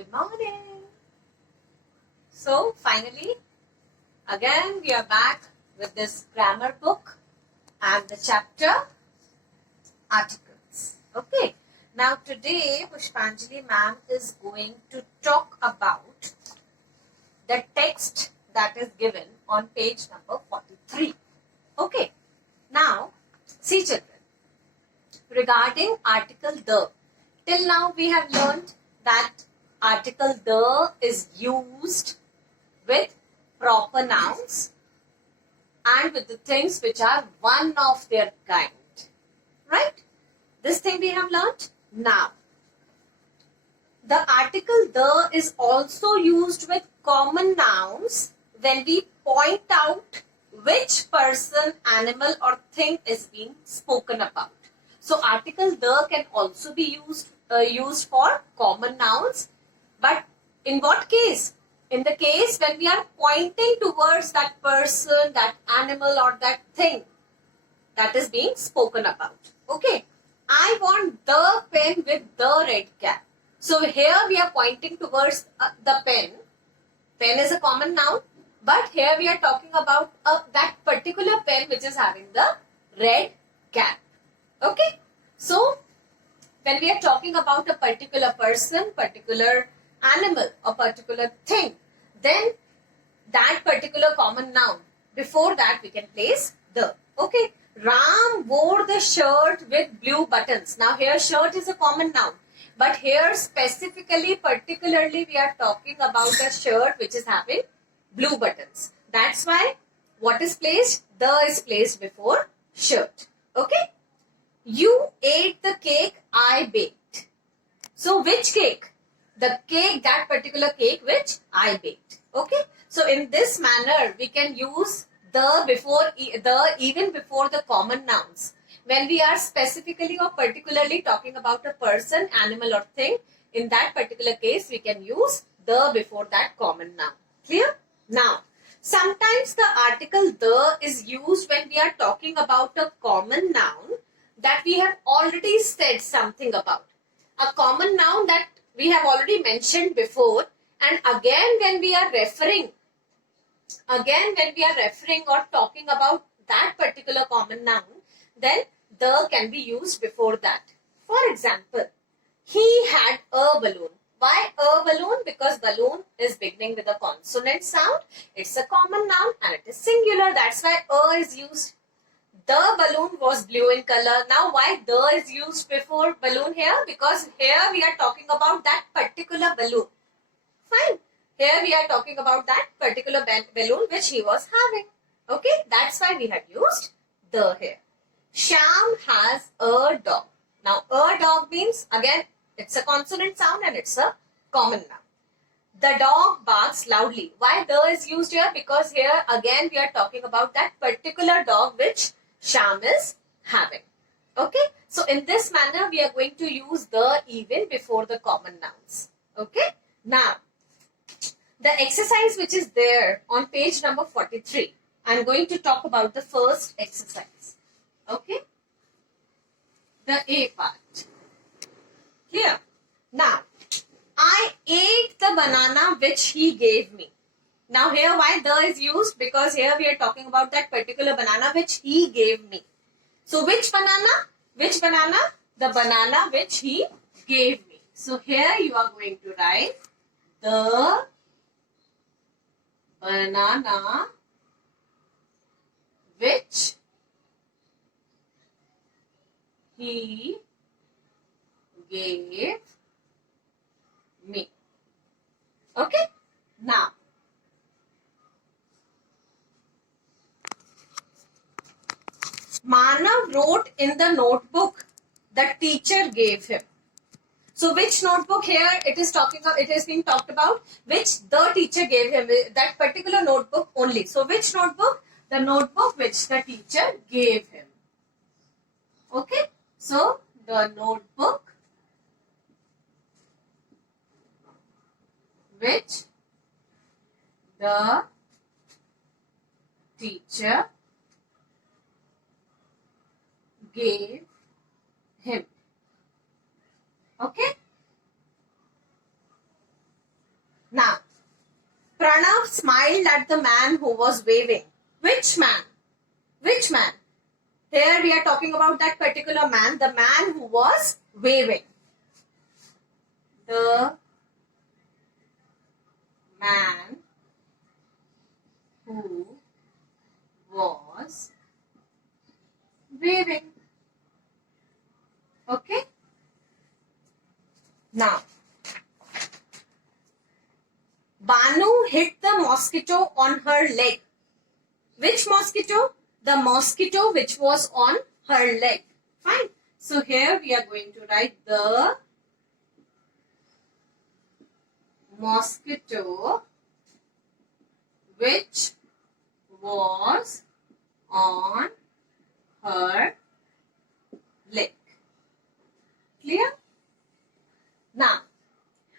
Good morning. So finally, again we are back with this grammar book and the chapter articles. Okay. Now today Pushpanjali ma'am is going to talk about the text that is given on page number 43. Okay. Now, see children, regarding article the, till now we have learned that article the is used with proper nouns and with the things which are one of their kind. Right? This thing we have learnt. Now, the article the is also used with common nouns when we point out which person, animal or thing is being spoken about. So, article the can also be used for common nouns. But in what case? In the case when we are pointing towards that person, that animal or that thing that is being spoken about. Okay. I want the pen with the red cap. So here we are pointing towards the pen. Pen is a common noun. But here we are talking about that particular pen which is having the red cap. Okay. So when we are talking about a particular person, particular animal, a particular thing, then that particular common noun, before that we can place the. Okay. Ram wore the shirt with blue buttons. Now here shirt is a common noun. But here specifically, particularly we are talking about a shirt which is having blue buttons. That's why what is placed? The is placed before shirt. Okay. You ate the cake I baked. So which cake? The cake, that particular cake which I baked. Okay. So in this manner, we can use the before the even before the common nouns. When we are specifically or particularly talking about a person, animal or thing, in that particular case, we can use the before that common noun. Clear? Now, sometimes the article the is used when we are talking about a common noun that we have already said something about. A common noun that we have already mentioned before, and again when we are referring or talking about that particular common noun, then the can be used before that. For example, he had a balloon. Why a balloon? Because balloon is beginning with a consonant sound. It's a common noun and it is singular. That's why a is used. The balloon was blue in color. Now why the is used before balloon here? Because here we are talking about that particular balloon. Fine. Here we are talking about that particular balloon which he was having. Okay. That's why we have used the here. Shyam has a dog. Now a dog means again it's a consonant sound and it's a common noun. The dog barks loudly. Why the is used here? Because here again we are talking about that particular dog which Shyam is having. Okay. So in this manner we are going to use the even before the common nouns. Okay. Now the exercise which is there on page number 43. I am going to talk about the first exercise. Okay. The A part. Here. Now, I ate the banana which he gave me. Now here why the is used? Because here we are talking about that particular banana which he gave me. So which banana? Which banana? The banana which he gave me. So here you are going to write the banana which he gave me. Okay. Now, Manav wrote in the notebook the teacher gave him. So which notebook here it is being talked about? Which the teacher gave him, that particular notebook only. So which notebook? The notebook which the teacher gave him. Okay. So the notebook which the teacher gave him. Okay. smiled at the man who was waving. Which man? Which man? Here we are talking about that particular man, the man who was waving. The man who was waving. Okay? Now, Banu hit the mosquito on her leg. Which mosquito? The mosquito which was on her leg. Fine. So here we are going to write the mosquito which was on her leg. Clear? Now,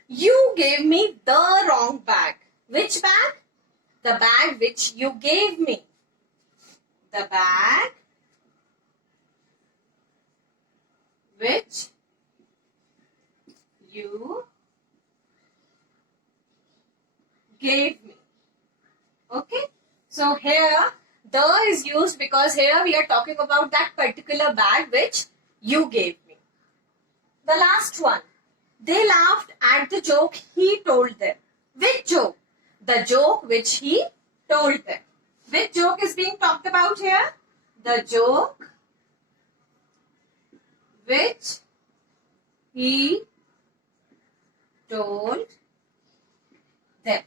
you gave me the wrong bag. Which bag? The bag which you gave me. The bag which you gave me. Okay? So here, the is used because here we are talking about that particular bag which you gave me. The last one. They laughed at the joke he told them. Which joke? The joke which he told them. Which joke is being talked about here? The joke which he told them.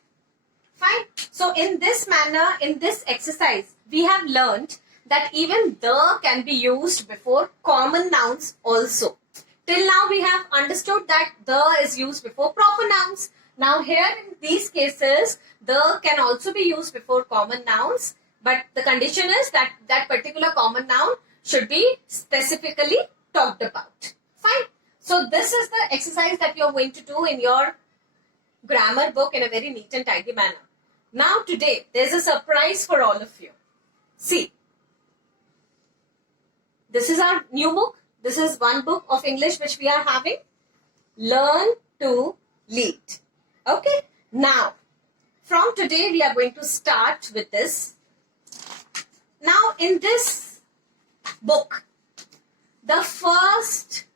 Fine. So in this manner, in this exercise, we have learned that even the can be used before common nouns also. Till now we have understood that the is used before proper nouns. Now here in these cases, the can also be used before common nouns. But the condition is that that particular common noun should be specifically talked about. Fine. So this is the exercise that you are going to do in your grammar book in a very neat and tidy manner. Now today, there's a surprise for all of you. See, this is our new book. This is one book of English which we are having. Learn to Lead. Okay. Now, from today, we are going to start with this. Now, in this book, the first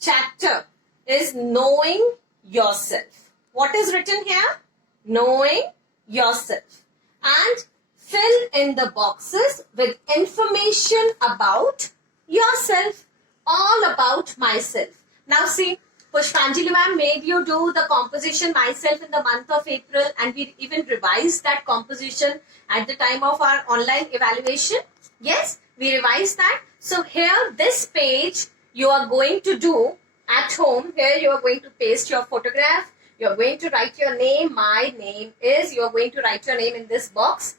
chapter is knowing yourself. What is written here? Knowing yourself. And fill in the boxes with information about yourself. All about myself. Now see, Pushpanjali ma'am made you do the composition myself in the month of April, and we even revised that composition at the time of our online evaluation. Yes, we revised that. So here, this page you are going to do at home. Here you are going to paste your photograph. You are going to write your name. My name is, you are going to write your name in this box.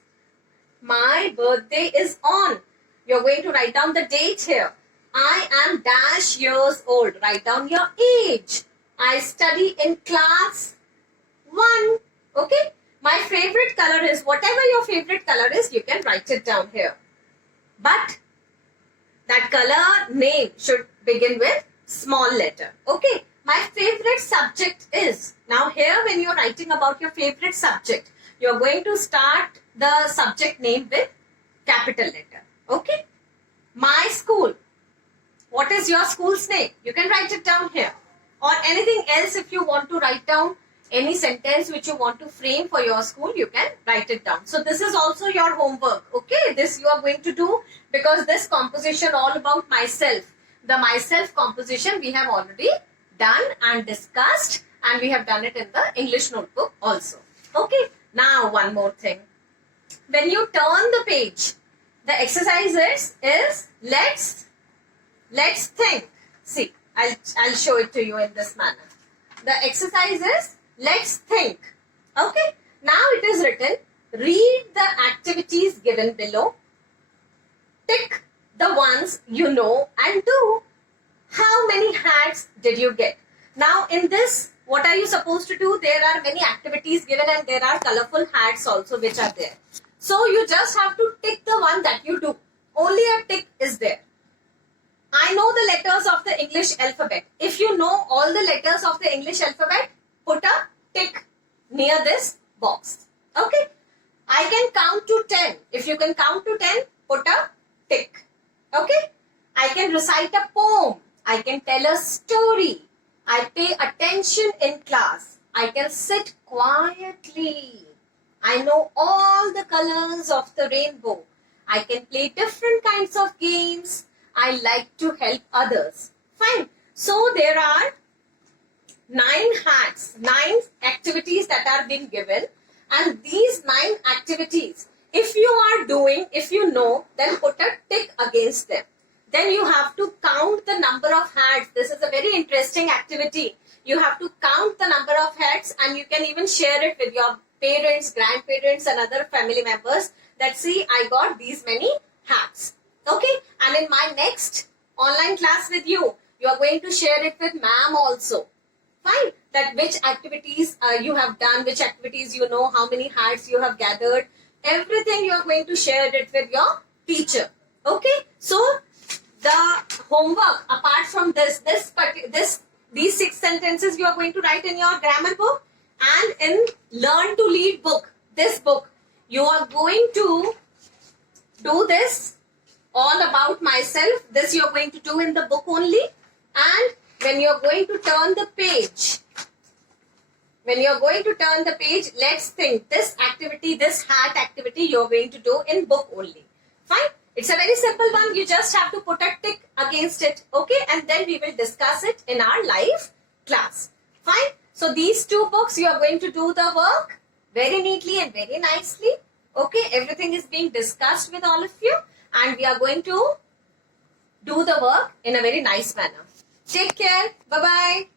My birthday is on. You are going to write down the date here. I am dash years old. Write down your age. I study in class 1. Okay. My favorite color is, whatever your favorite color is, you can write it down here. But that color name should begin with small letter. Okay. My favorite subject is, now here when you're writing about your favorite subject, you're going to start the subject name with capital letter. Okay. My school. What is your school's name? You can write it down here. Or anything else, if you want to write down any sentence which you want to frame for your school, you can write it down. So this is also your homework. Okay, this you are going to do because this composition all about myself. The myself composition we have already done and discussed, and we have done it in the English notebook also. Okay, now one more thing. When you turn the page, the exercise is let's think. See, I'll show it to you in this manner. The exercise is let's think. Okay. Now it is written. Read the activities given below. Tick the ones you know and do. How many hats did you get? Now in this, what are you supposed to do? There are many activities given and there are colorful hats also which are there. So you just have to tick the one that you do. Only a tick is there. I know the letters of the English alphabet. If you know all the letters of the English alphabet, put a tick near this box. Okay. I can count to 10. If you can count to 10, put a tick. Okay? I can recite a poem. I can tell a story. I pay attention in class. I can sit quietly. I know all the colors of the rainbow. I can play different kinds of games. I like to help others. Fine. So there are 9 hats, 9 activities that are being given. And these 9 activities, if you are doing, if you know, then put a tick against them. Then you have to count the number of hats. This is a very interesting activity. You have to count the number of hats, and you can even share it with your parents, grandparents and other family members that see, I got these many hats. Okay? And in my next online class with you, you are going to share it with ma'am also. Fine. That which activities you have done, which activities you know, how many hats you have gathered. Everything you are going to share it with your teacher. Okay? So, the homework apart from these 6 sentences you are going to write in your grammar book, and in Learn to Lead book, this book, you are going to do this all about myself. This you are going to do in the book only. And when you are going to turn the page, let's think this activity, this hat activity you are going to do in book only. Fine. It's a very simple one. You just have to put a tick against it. Okay. And then we will discuss it in our live class. Fine. So these 2 books, you are going to do the work very neatly and very nicely. Okay. Everything is being discussed with all of you. And we are going to do the work in a very nice manner. Take care. Bye-bye.